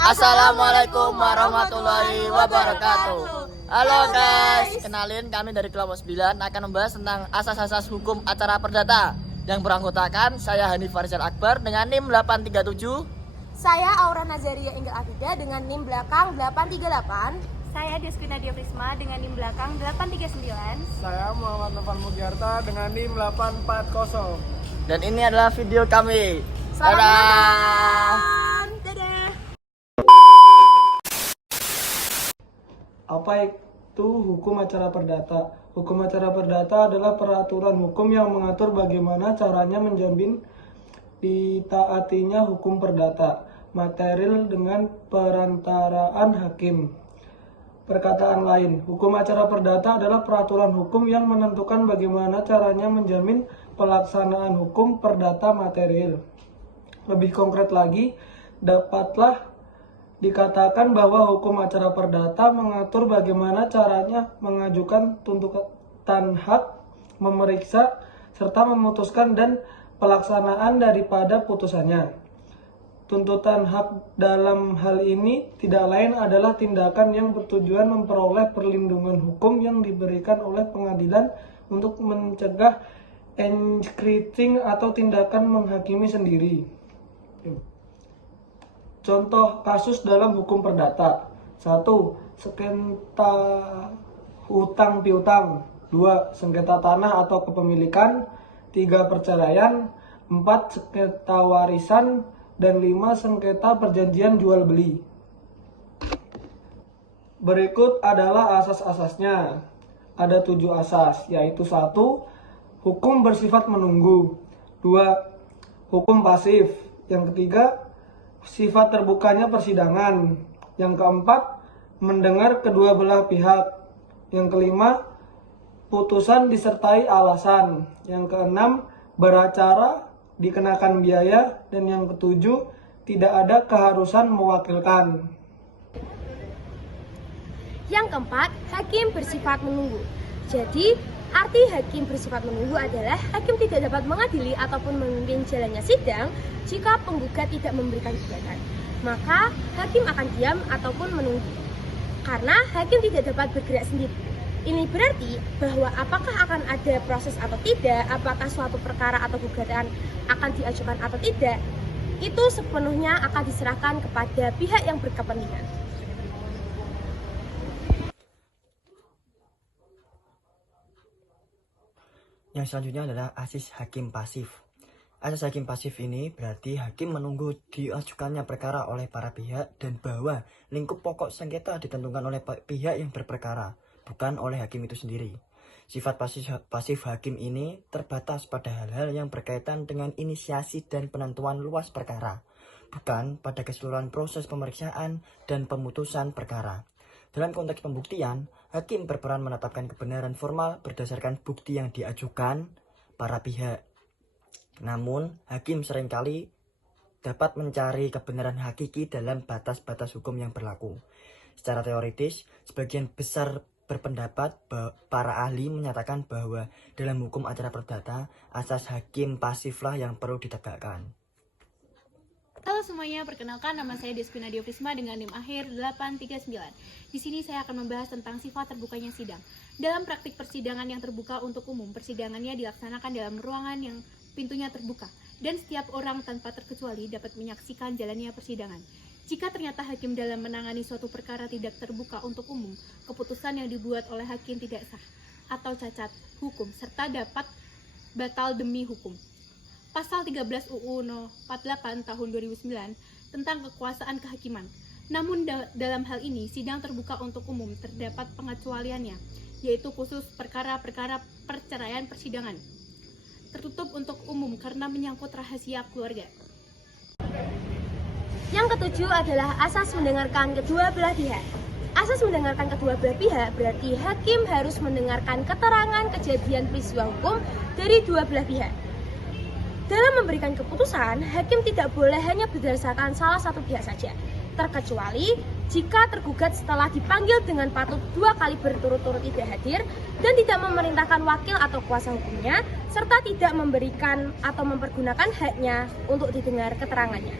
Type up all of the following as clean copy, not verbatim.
Assalamualaikum warahmatullahi wabarakatuh. Halo guys, kenalin kami dari kelompok 9 akan membahas tentang asas-asas hukum acara perdata yang beranggotakan saya Hanif Farizal Akbar dengan NIM 837. Saya Aura Nazaria Inggil Afida dengan NIM belakang 838. Saya Deskwina Dioprisma dengan NIM belakang 839. Saya Muhammad Novan Mugyarta dengan NIM 840. Dan ini adalah video kami. Selamat Dadah. menonton. Dadah. Apa itu hukum acara perdata? Hukum acara perdata adalah peraturan hukum yang mengatur bagaimana caranya menjamin ditaatinya hukum perdata material dengan perantaraan hakim. Perkataan lain, hukum acara perdata adalah peraturan hukum yang menentukan bagaimana caranya menjamin pelaksanaan hukum perdata material. Lebih konkret lagi, dapatlah dikatakan bahwa hukum acara perdata mengatur bagaimana caranya mengajukan tuntutan hak, memeriksa, serta memutuskan dan pelaksanaan daripada putusannya. Tuntutan hak dalam hal ini tidak lain adalah tindakan yang bertujuan memperoleh perlindungan hukum yang diberikan oleh pengadilan untuk mencegah encroaching atau tindakan menghakimi sendiri. Contoh kasus dalam hukum perdata. 1. Sengketa hutang piutang. 2. Sengketa tanah atau kepemilikan. 3. Perceraian. 4. Sengketa warisan. Dan 5. Sengketa perjanjian jual beli. Berikut adalah asas-asasnya. Ada 7 asas, yaitu 1. Hukum bersifat menunggu. 2. Hukum pasif. Yang ketiga, sifat terbukanya persidangan. Yang keempat, mendengar kedua belah pihak. Yang kelima, putusan disertai alasan. Yang keenam, beracara, dikenakan biaya. Dan yang ketujuh, tidak ada keharusan mewakilkan. Yang keempat, hakim bersifat menunggu. Jadi, arti hakim bersifat menunggu adalah hakim tidak dapat mengadili ataupun memimpin jalannya sidang jika penggugat tidak memberikan gugatan. Maka hakim akan diam ataupun menunggu. Karena hakim tidak dapat bergerak sendiri. Ini berarti bahwa apakah akan ada proses atau tidak, apakah suatu perkara atau gugatan akan diajukan atau tidak, itu sepenuhnya akan diserahkan kepada pihak yang berkepentingan. Yang selanjutnya adalah asas hakim pasif. Asas hakim pasif ini berarti hakim menunggu diajukannya perkara oleh para pihak dan bahwa lingkup pokok sengketa ditentukan oleh pihak yang berperkara, bukan oleh hakim itu sendiri. Sifat pasif hakim ini terbatas pada hal-hal yang berkaitan dengan inisiasi dan penentuan luas perkara, bukan pada keseluruhan proses pemeriksaan dan pemutusan perkara. Dalam konteks pembuktian, hakim berperan menetapkan kebenaran formal berdasarkan bukti yang diajukan para pihak. Namun, hakim seringkali dapat mencari kebenaran hakiki dalam batas-batas hukum yang berlaku. Secara teoritis, sebagian besar berpendapat para ahli menyatakan bahwa dalam hukum acara perdata, asas hakim pasiflah yang perlu ditegakkan. Halo semuanya, perkenalkan nama saya Deskwina Dioprisma dengan NIM akhir 839. Di sini saya akan membahas tentang sifat terbukanya sidang. Dalam praktik persidangan yang terbuka untuk umum, persidangannya dilaksanakan dalam ruangan yang pintunya terbuka dan setiap orang tanpa terkecuali dapat menyaksikan jalannya persidangan. Jika ternyata hakim dalam menangani suatu perkara tidak terbuka untuk umum, keputusan yang dibuat oleh hakim tidak sah atau cacat hukum serta dapat batal demi hukum. Pasal 13 UU No. 48 tahun 2009 tentang kekuasaan kehakiman. Namun dalam hal ini sidang terbuka untuk umum terdapat pengecualiannya, yaitu khusus perkara-perkara perceraian persidangan. Tertutup untuk umum karena menyangkut rahasia keluarga. Yang ketujuh adalah asas mendengarkan kedua belah pihak. Asas mendengarkan kedua belah pihak berarti hakim harus mendengarkan keterangan kejadian peristiwa hukum dari dua belah pihak. Dalam memberikan keputusan, hakim tidak boleh hanya berdasarkan salah satu pihak saja, terkecuali jika tergugat setelah dipanggil dengan patut 2 kali berturut-turut tidak hadir dan tidak memerintahkan wakil atau kuasa hukumnya, serta tidak memberikan atau mempergunakan haknya untuk didengar keterangannya.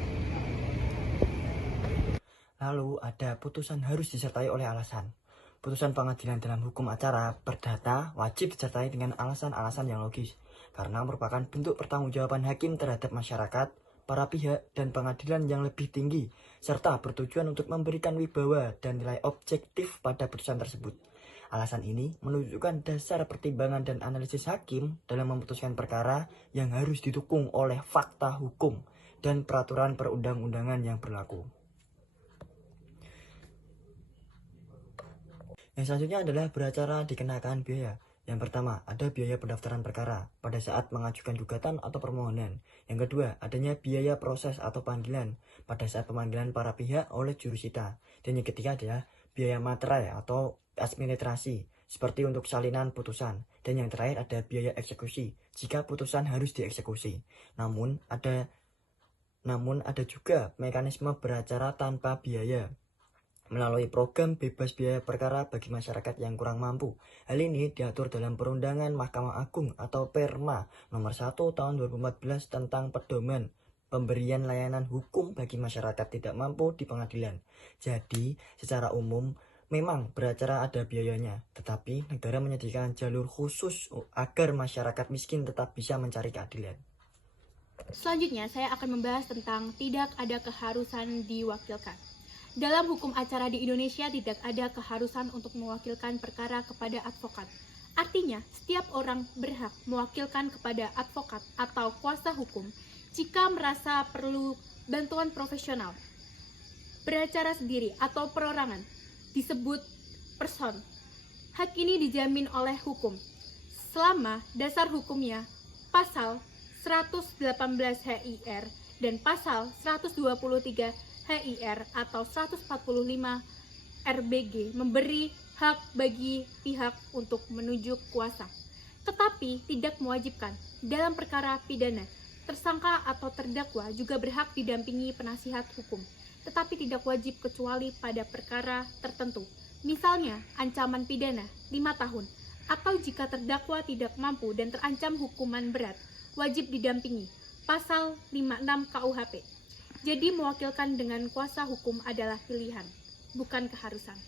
Lalu ada putusan harus disertai oleh alasan. Putusan pengadilan dalam hukum acara perdata wajib disertai dengan alasan-alasan yang logis, karena merupakan bentuk pertanggungjawaban hakim terhadap masyarakat, para pihak, dan pengadilan yang lebih tinggi, serta bertujuan untuk memberikan wibawa dan nilai objektif pada putusan tersebut. Alasan ini menunjukkan dasar pertimbangan dan analisis hakim dalam memutuskan perkara yang harus didukung oleh fakta hukum dan peraturan perundang-undangan yang berlaku. Yang selanjutnya adalah beracara dikenakan biaya. Yang pertama, ada biaya pendaftaran perkara pada saat mengajukan gugatan atau permohonan. Yang kedua, adanya biaya proses atau panggilan pada saat pemanggilan para pihak oleh jurusita. Dan yang ketiga adalah biaya materai atau administrasi, seperti untuk salinan putusan. Dan yang terakhir ada biaya eksekusi, jika putusan harus dieksekusi. Namun ada juga mekanisme beracara tanpa biaya melalui program bebas biaya perkara bagi masyarakat yang kurang mampu. Hal ini diatur dalam Perundangan Mahkamah Agung atau Perma nomor 1 tahun 2014 tentang pedoman pemberian layanan hukum bagi masyarakat tidak mampu di pengadilan. Jadi, secara umum memang beracara ada biayanya, tetapi negara menyediakan jalur khusus agar masyarakat miskin tetap bisa mencari keadilan. Selanjutnya, saya akan membahas tentang tidak ada keharusan diwakilkan. Dalam hukum acara di Indonesia tidak ada keharusan untuk mewakilkan perkara kepada advokat. Artinya, setiap orang berhak mewakilkan kepada advokat atau kuasa hukum jika merasa perlu bantuan profesional. Beracara sendiri atau perorangan disebut person. Hak ini dijamin oleh hukum selama dasar hukumnya pasal 118 HIR dan pasal 123 HIR atau 145 RBG memberi hak bagi pihak untuk menunjuk kuasa, tetapi tidak mewajibkan. Dalam perkara pidana, tersangka atau terdakwa juga berhak didampingi penasihat hukum, tetapi tidak wajib kecuali pada perkara tertentu. Misalnya, ancaman pidana 5 tahun, atau jika terdakwa tidak mampu dan terancam hukuman berat, wajib didampingi. Pasal 56 KUHP. Jadi mewakilkan dengan kuasa hukum adalah pilihan, bukan keharusan.